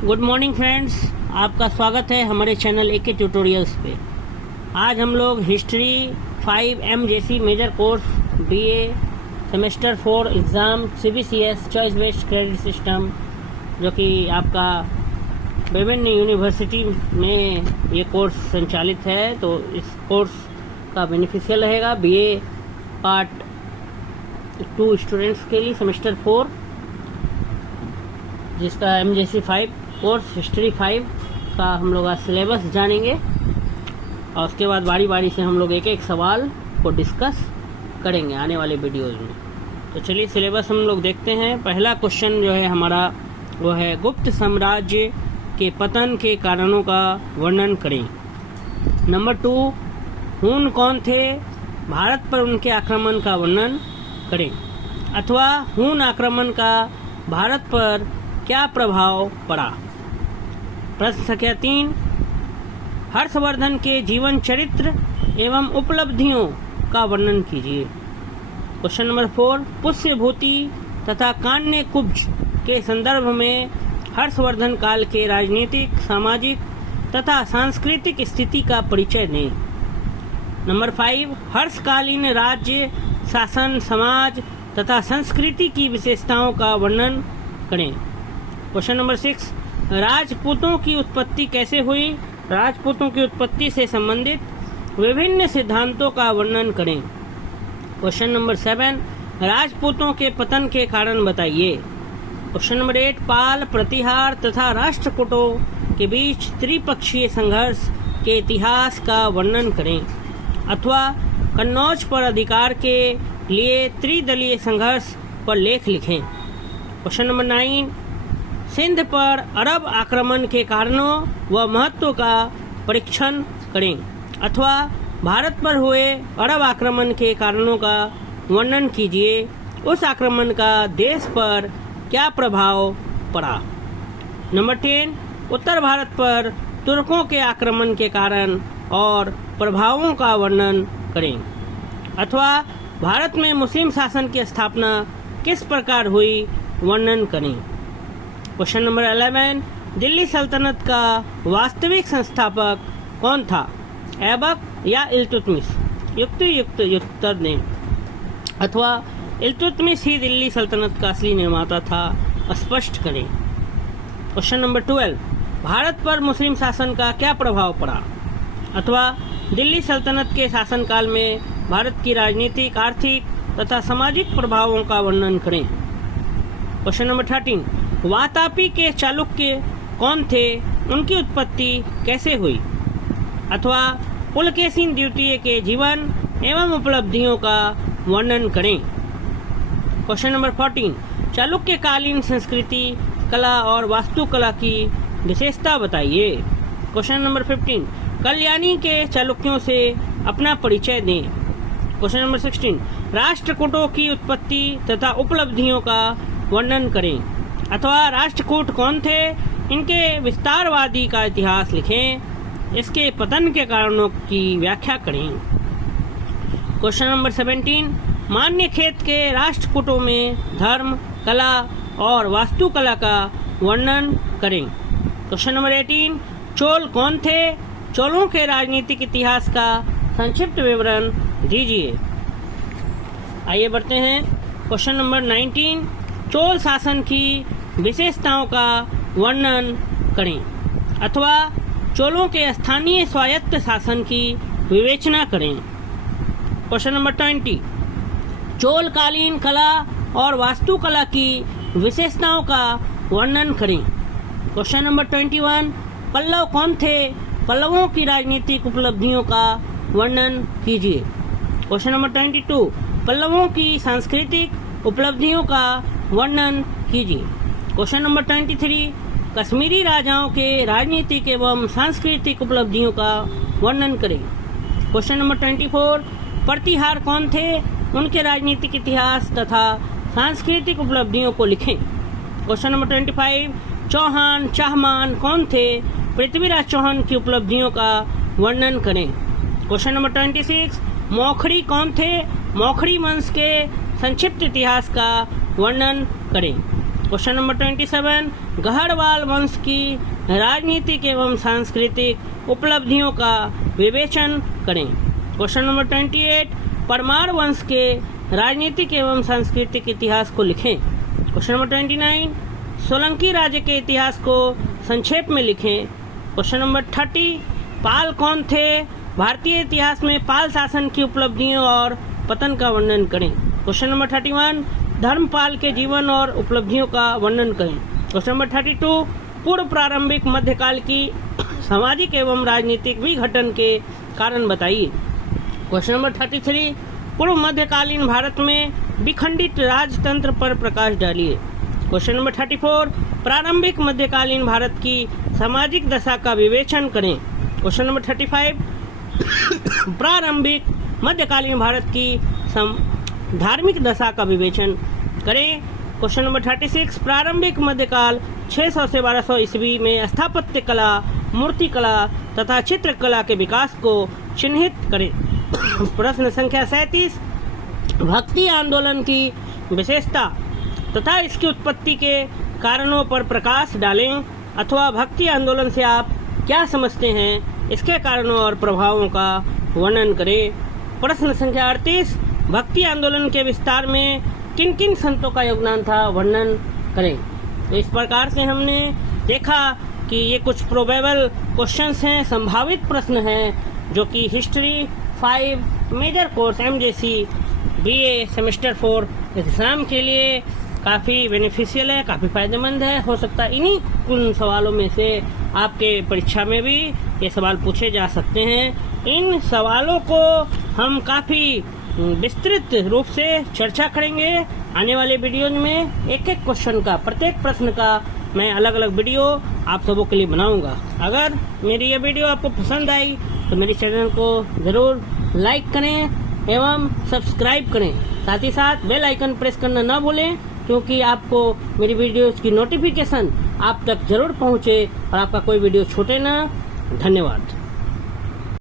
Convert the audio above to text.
Good morning friends, आपका स्वागत है हमारे चैनल एके ट्यूटोरियल्स पे। आज हम लोग history 5 MJC major course BA semester 4 exam CBCS choice based credit system, जो कि आपका विभिन्न यूनिवर्सिटी में ये कोर्स संचालित है, तो इस कोर्स का बेनिफिशियल रहेगा BA पार्ट 2 स्टूडेंट्स के लिए सेमेस्टर 4, जिसका MJC 5 कोर्स हिस्ट्री 5 का हम लोग आज सिलेबस जानेंगे और उसके बाद बारी बारी से हम लोग एक एक सवाल को डिस्कस करेंगे आने वाले वीडियोज़ में। तो चलिए सिलेबस हम लोग देखते हैं। पहला क्वेश्चन जो है हमारा वो है, गुप्त साम्राज्य के पतन के कारणों का वर्णन करें। नंबर 2, हुन कौन थे, भारत पर उनके आक्रमण का वर्णन करें, अथवा हुन आक्रमण का भारत पर क्या प्रभाव पड़ा। प्रश्न संख्या 3, हर्षवर्धन के जीवन चरित्र एवं उपलब्धियों का वर्णन कीजिए। क्वेश्चन नंबर 4, पुष्यभूति तथा कान्य कुब्ज के संदर्भ में हर्षवर्धन काल के राजनीतिक, सामाजिक तथा सांस्कृतिक स्थिति का परिचय दें। नंबर 5, हर्षकालीन राज्य शासन, समाज तथा संस्कृति की विशेषताओं का वर्णन करें। क्वेश्चन नंबर 6, राजपूतों की उत्पत्ति कैसे हुई, राजपूतों की उत्पत्ति से संबंधित विभिन्न सिद्धांतों का वर्णन करें। क्वेश्चन नंबर 7, राजपूतों के पतन के कारण बताइए। क्वेश्चन नंबर 8, पाल, प्रतिहार तथा राष्ट्रकूटों के बीच त्रिपक्षीय संघर्ष के इतिहास का वर्णन करें, अथवा कन्नौज पर अधिकार के लिए त्रिदलीय संघर्ष पर लेख लिखें। क्वेश्चन नंबर 9, सिंध पर अरब आक्रमण के कारणों व महत्व का परीक्षण करें, अथवा भारत पर हुए अरब आक्रमण के कारणों का वर्णन कीजिए, उस आक्रमण का देश पर क्या प्रभाव पड़ा। नंबर 10, उत्तर भारत पर तुर्कों के आक्रमण के कारण और प्रभावों का वर्णन करें, अथवा भारत में मुस्लिम शासन की स्थापना किस प्रकार हुई, वर्णन करें। क्वेश्चन नंबर 11, दिल्ली सल्तनत का वास्तविक संस्थापक कौन था, ऐबक या इल्तुतमिश। युक्त उत्तर दें, अथवा इल्तुतमिश ही दिल्ली सल्तनत का असली निर्माता था, स्पष्ट करें। क्वेश्चन नंबर 12, भारत पर मुस्लिम शासन का क्या प्रभाव पड़ा, अथवा दिल्ली सल्तनत के शासनकाल में भारत की राजनीतिक, आर्थिक तथा सामाजिक प्रभावों का वर्णन करें। क्वेश्चन नंबर 13, वातापी के चालुक्य कौन थे, उनकी उत्पत्ति कैसे हुई, अथवा पुलकेशिन द्वितीय के जीवन एवं उपलब्धियों का वर्णन करें। क्वेश्चन नंबर 14, चालुक्यकालीन संस्कृति, कला और वास्तुकला की विशेषता बताइए। क्वेश्चन नंबर 15, कल्याणी के चालुक्यों से अपना परिचय दें। क्वेश्चन नंबर 16, राष्ट्रकूटों की उत्पत्ति तथा उपलब्धियों का वर्णन करें, अथवा राष्ट्रकूट कौन थे, इनके विस्तारवादी का इतिहास लिखें, इसके पतन के कारणों की व्याख्या करें। क्वेश्चन नंबर 17, मान्यखेत के राष्ट्रकूटों में धर्म, कला और वास्तुकला का वर्णन करें। क्वेश्चन नंबर 18, चोल कौन थे, चोलों के राजनीतिक इतिहास का संक्षिप्त विवरण दीजिए। आइए बढ़ते हैं। क्वेश्चन नंबर 19, चोल शासन की विशेषताओं का वर्णन करें, अथवा चोलों के स्थानीय स्वायत्त शासन की विवेचना करें। क्वेश्चन नंबर 20, चोलकालीन कला और वास्तुकला की विशेषताओं का वर्णन करें। क्वेश्चन नंबर 21, पल्लव कौन थे, पल्लवों की राजनीतिक उपलब्धियों का वर्णन कीजिए। क्वेश्चन नंबर 22, पल्लवों की सांस्कृतिक उपलब्धियों का वर्णन कीजिए। क्वेश्चन नंबर 23, कश्मीरी राजाओं के राजनीतिक एवं सांस्कृतिक उपलब्धियों का वर्णन करें। क्वेश्चन नंबर 24, प्रतिहार कौन थे, उनके राजनीतिक इतिहास तथा सांस्कृतिक उपलब्धियों को लिखें। क्वेश्चन नंबर 25, चौहान चाहमान कौन थे, पृथ्वीराज चौहान की उपलब्धियों का वर्णन करें। क्वेश्चन नंबर 26, मौखड़ी कौन थे, मौखड़ी वंश के संक्षिप्त इतिहास का वर्णन करें। क्वेश्चन नंबर 27, गहरवाल वंश की राजनीतिक एवं सांस्कृतिक उपलब्धियों का विवेचन करें। क्वेश्चन नंबर 28, परमार वंश के राजनीतिक एवं सांस्कृतिक इतिहास को लिखें। क्वेश्चन नंबर 29, सोलंकी राज्य के इतिहास को संक्षेप में लिखें। क्वेश्चन नंबर 30, पाल कौन थे? भारतीय इतिहास में पाल शासन की उपलब्धियों और पतन का वर्णन करें। क्वेश्चन नंबर 31, धर्मपाल के जीवन और उपलब्धियों का वर्णन करें। क्वेश्चन नंबर 32, पूर्व प्रारंभिक मध्यकाल की सामाजिक एवं राजनीतिक विघटन के कारण बताइए। क्वेश्चन नंबर 33, पूर्व मध्यकालीन भारत में विखंडित राजतंत्र पर प्रकाश डालिए। क्वेश्चन नंबर 34, प्रारंभिक मध्यकालीन भारत की सामाजिक दशा का विवेचन करें। क्वेश्चन नंबर 35, प्रारंभिक मध्यकालीन भारत की धार्मिक दशा का विवेचन करें। क्वेश्चन नंबर 36, प्रारंभिक मध्यकाल 600 से 1200 ईस्वी में स्थापत्य कला, मूर्ति कला तथा चित्रकला के विकास को चिन्हित करें। प्रश्न संख्या 37, भक्ति आंदोलन की विशेषता तथा इसकी उत्पत्ति के कारणों पर प्रकाश डालें, अथवा भक्ति आंदोलन से आप क्या समझते हैं, इसके कारणों और प्रभावों का वर्णन करें। प्रश्न संख्या 38, भक्ति आंदोलन के विस्तार में किन किन संतों का योगदान था, वर्णन करें। तो इस प्रकार से हमने देखा कि ये कुछ प्रोबेबल क्वेश्चंस हैं, संभावित प्रश्न हैं, जो कि history 5 major course MJC BA semester 4 exam के लिए काफ़ी बेनिफिशियल है, काफ़ी फ़ायदेमंद है। हो सकता है इन्हीं उन सवालों में से आपके परीक्षा में भी ये सवाल पूछे जा सकते हैं। इन सवालों को हम काफ़ी विस्तृत रूप से चर्चा करेंगे आने वाले वीडियोज में। एक एक क्वेश्चन का, प्रत्येक प्रश्न का मैं अलग अलग वीडियो आप सबों के लिए बनाऊंगा। अगर मेरी ये वीडियो आपको पसंद आई तो मेरे चैनल को ज़रूर लाइक करें एवं सब्सक्राइब करें। साथ ही साथ बेल आइकन प्रेस करना ना भूलें, क्योंकि आपको मेरी वीडियोज़ की नोटिफिकेशन आप तक ज़रूर पहुँचे और आपका कोई वीडियो छूटे ना। धन्यवाद।